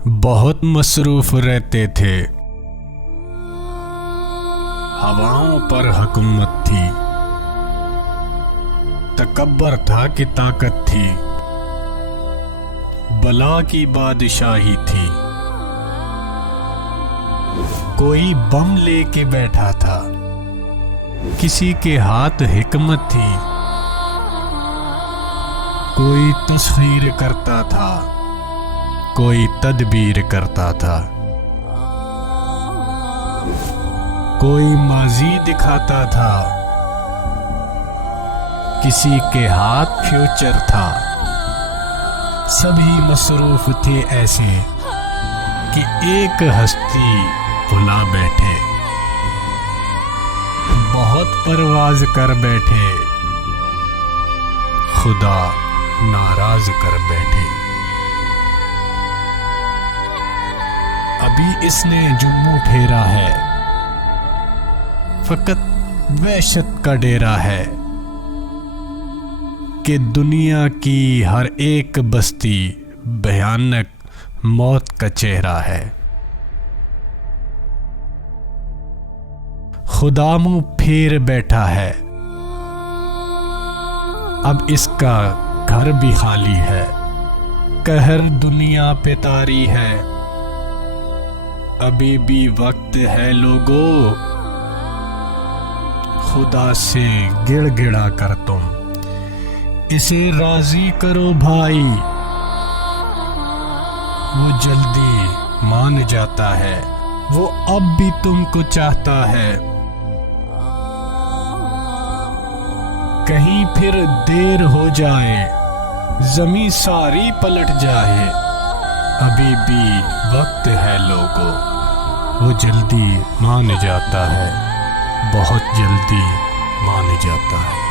बहुत मसरूफ रहते थे। हवाओं पर हुकूमत थी, तकब्बर था कि ताकत थी, बला की बादशाही थी। कोई बम लेके बैठा था, किसी के हाथ हिकमत थी। कोई तस्खीर करता था, कोई तदबीर करता था। कोई माजी दिखाता था, किसी के हाथ फ्यूचर था। सभी मसरूफ थे ऐसे कि एक हस्ती भुला बैठे। बहुत परवाज कर बैठे, खुदा नाराज कर बैठे। अभी इसने जो मुंह फेरा है, फकत वहशत का डेरा है कि दुनिया की हर एक बस्ती भयानक मौत का चेहरा है। खुदा मुंह फेर बैठा है, अब इसका घर भी खाली है। कहर दुनिया पे तारी है, अभी भी वक्त है लोगों, खुदा से गिड़गिड़ा कर तुम इसे राजी करो भाई। वो जल्दी मान जाता है, वो अब भी तुमको चाहता है। कहीं फिर देर हो जाए, जमीन सारी पलट जाए, अभी भी वक्त है लोगों, वो जल्दी मान जाता है, बहुत जल्दी मान जाता है।